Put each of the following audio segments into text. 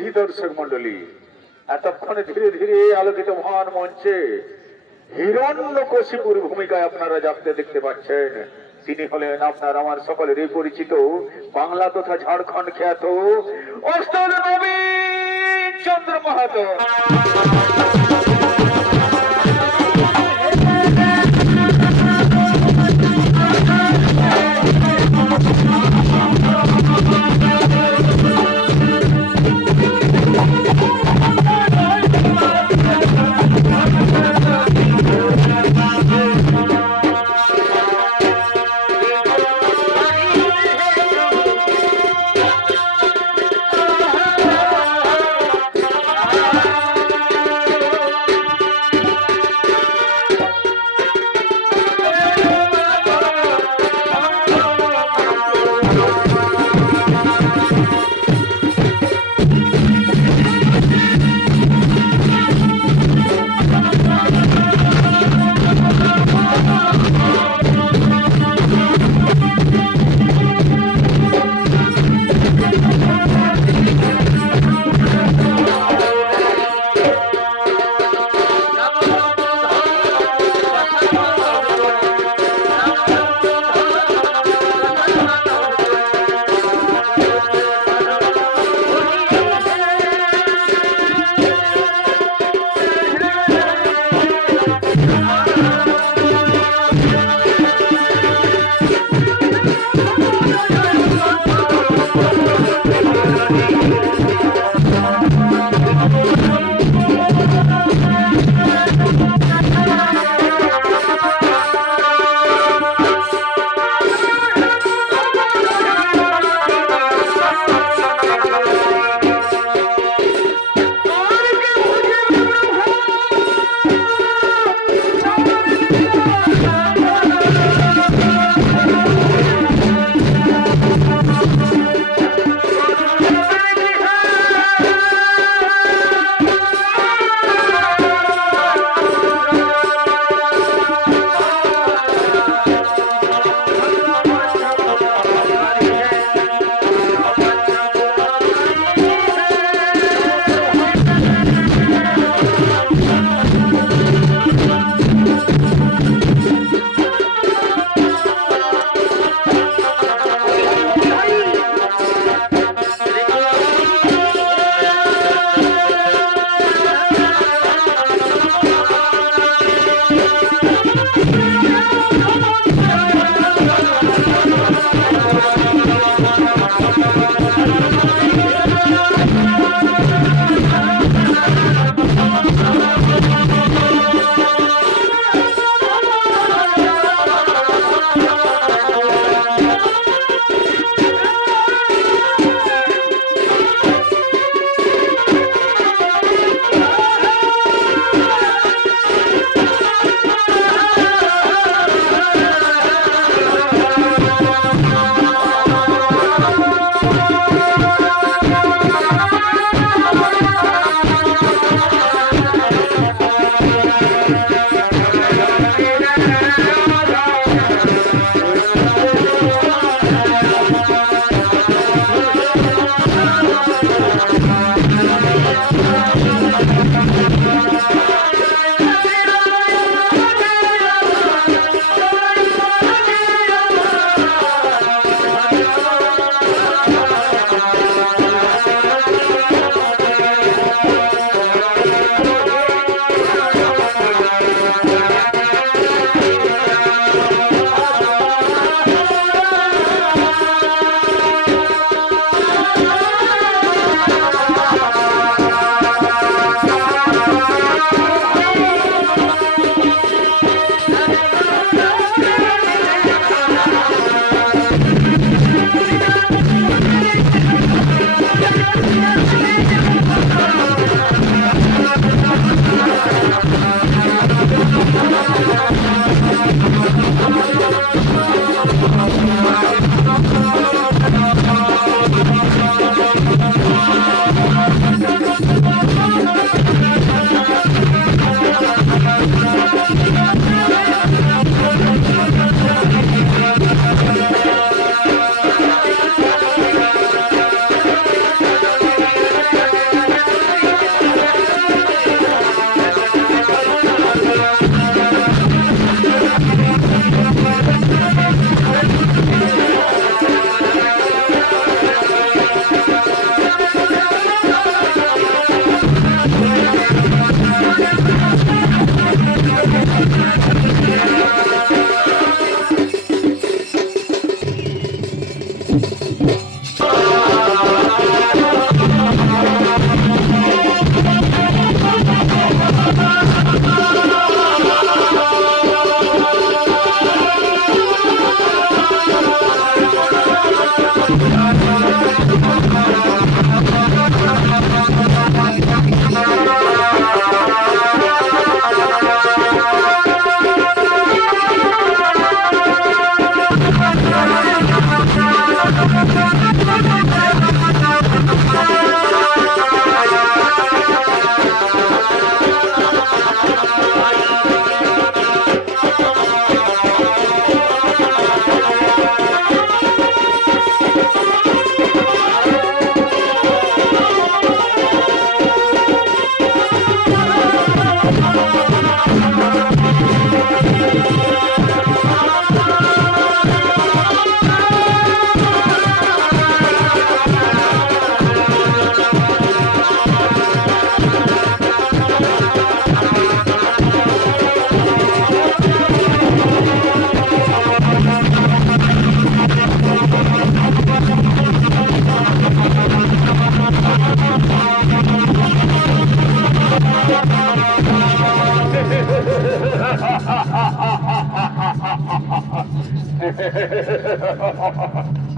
সুধী দর্শক মন্ডলী, এতক্ষণে ধীরে ধীরে আলোকিত মহান মঞ্চে হিরণ্যকশিপুর ভূমিকায় আপনারা যাকে দেখতে পাচ্ছেন, তিনি হলেন আপনার আমার সকলেরই পরিচিত বাংলা তথা ঝাড়খণ্ড খ্যাত ওস্তাদ নবীন চন্দ্র মাহাতো।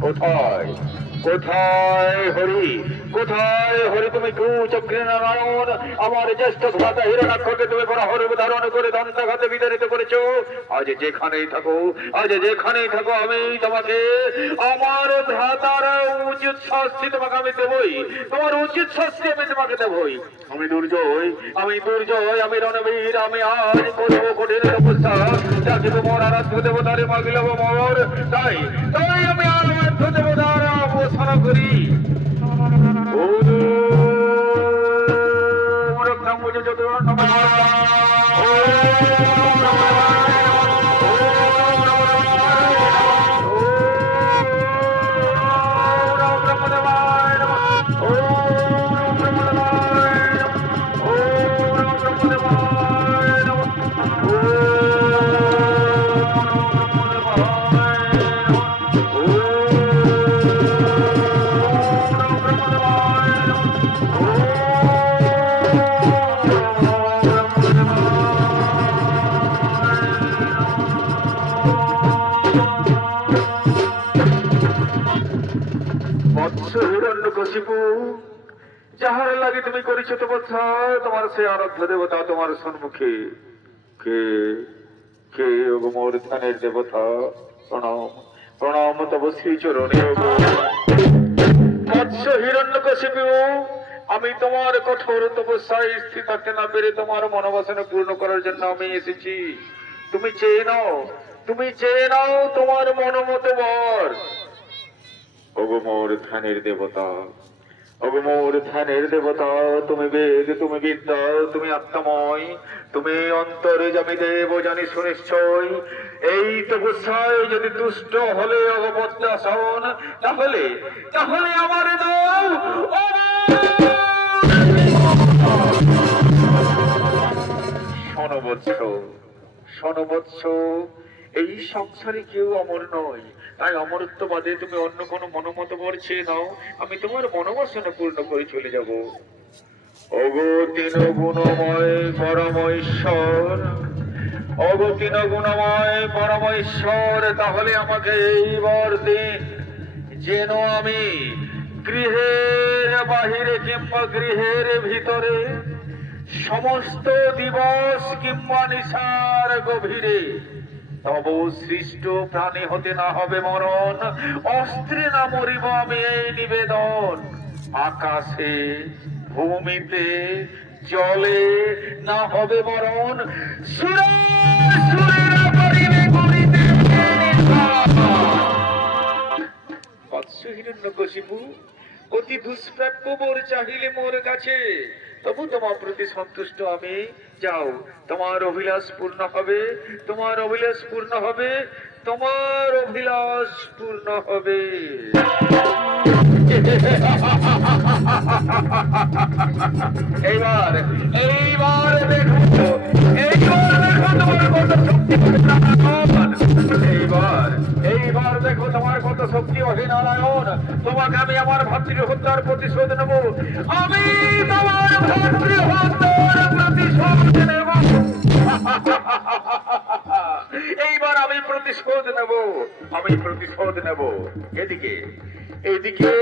কোথায় কোথায় হরি, কোথায় হরি? তুমি কুচক্রী নারায়ণ, আমার জ্যেষ্ঠ ভ্রাতা হিরণাক্ষকে তুমি বরাহরূপ ধারণ করে দন্তাঘাতে বিতাড়িত করেছো। আজ যেখানেই থাকো, আজ যেখানেই থাকো, আমি তোমাকে আমার ভ্রাতার উচিত শাস্তি তোমাকে আমি দেবই, তোমার উচিত শাস্তি আমি তোমাকে দেবই। আমি দুর্জয়, আমি দুর্জয়, আমি রণবীর, আমি আজ করবো কঠিন তপস্যা, যাকে তোমার আরাধ্য দেবতারে মাগিলব মোর। তাই তাই আমি আরাধ্য দেবতার অবসান করি। ও রক্ষা মুঝে যত হিরণ্যকশিপু, যাহার লাগে তুমি করেছো তপস্যা, তোমার সে আরাধ্য দেবতা তোমার সম্মুখে। কে কে ওগো মোর ধ্যানের দেবতা? প্রণাম প্রণাম তব শ্রী চরণে। বৎস হিরণ্যকশিপু, আমি তোমার কঠোর তপস্যায় স্থির থাকতে না পেরে তোমার মনোবাসনা পূর্ণ করার জন্য আমি এসেছি। তুমি চেয়ে নাও, তুমি চেয়ে নাও তোমার মনোমত বর। ওগো মোর ধ্যানের দেবতা, ওগো মোর ধ্যানের দেবতা, তুমি বেদ, তুমি বিদ্যা, তুমি আত্মাময়, তুমি অন্তরে যামি দেব জানি সুনিশ্চয়। এই তপস্যায় যদি দুষ্ট হলে অগপত্যাসন, তাহলে তাহলে আমার দাও শোনবৎস, শোনবৎস, এই সংসারে কেউ অমর নয়, তাই অমরত্ব বাদে তুমি অন্য কোনো মনোমত বর চেয়ে নাও, আমি তোমার মনোবাসনা পূর্ণ করে চলে যাব। ওগো তিন গুণময় পরম ঈশ্বর, ওগো তিন গুণময় পরম ঈশ্বর, তাহলে আমাকে এই বর দিন, যেন আমি গৃহের বাহিরে কিংবা গৃহের ভিতরে সমস্ত দিবস কিংবা নিশার গভীরে তব সৃষ্ট প্রাণী হতে না হবে মরণ, অস্ত্রে না মরিব আমি এই নিবেদন। আকাশে ভূমিতে জলে না হবে মরণ, হিরণ্যকশিপু, অতি দুষ্প্রাপ্য বর চাহিলে মোর কাছে, তবু তোমার প্রতি সন্তুষ্ট আমি। যাও, তোমার অভিলাষ পূর্ণ হবে, তোমার অভিলাষ পূর্ণ হবে, তোমার অভিলাষ পূর্ণ হবে। এইবার এইবার দেখো, এইবার দেখো তোমার কত শক্তি। এইবার এইবার দেখো তোমার কত শক্তি অহে নারায়ণ। তোমাকে আমি আমার ভাতৃ হত্যার প্রতিশোধ নেব, আমি তোমার ভাতৃ হত্যার প্রতিশোধ নেব। এইবার আমি প্রতিশোধ নেব, আমি প্রতিশোধ নেব। এদিকে এদিকে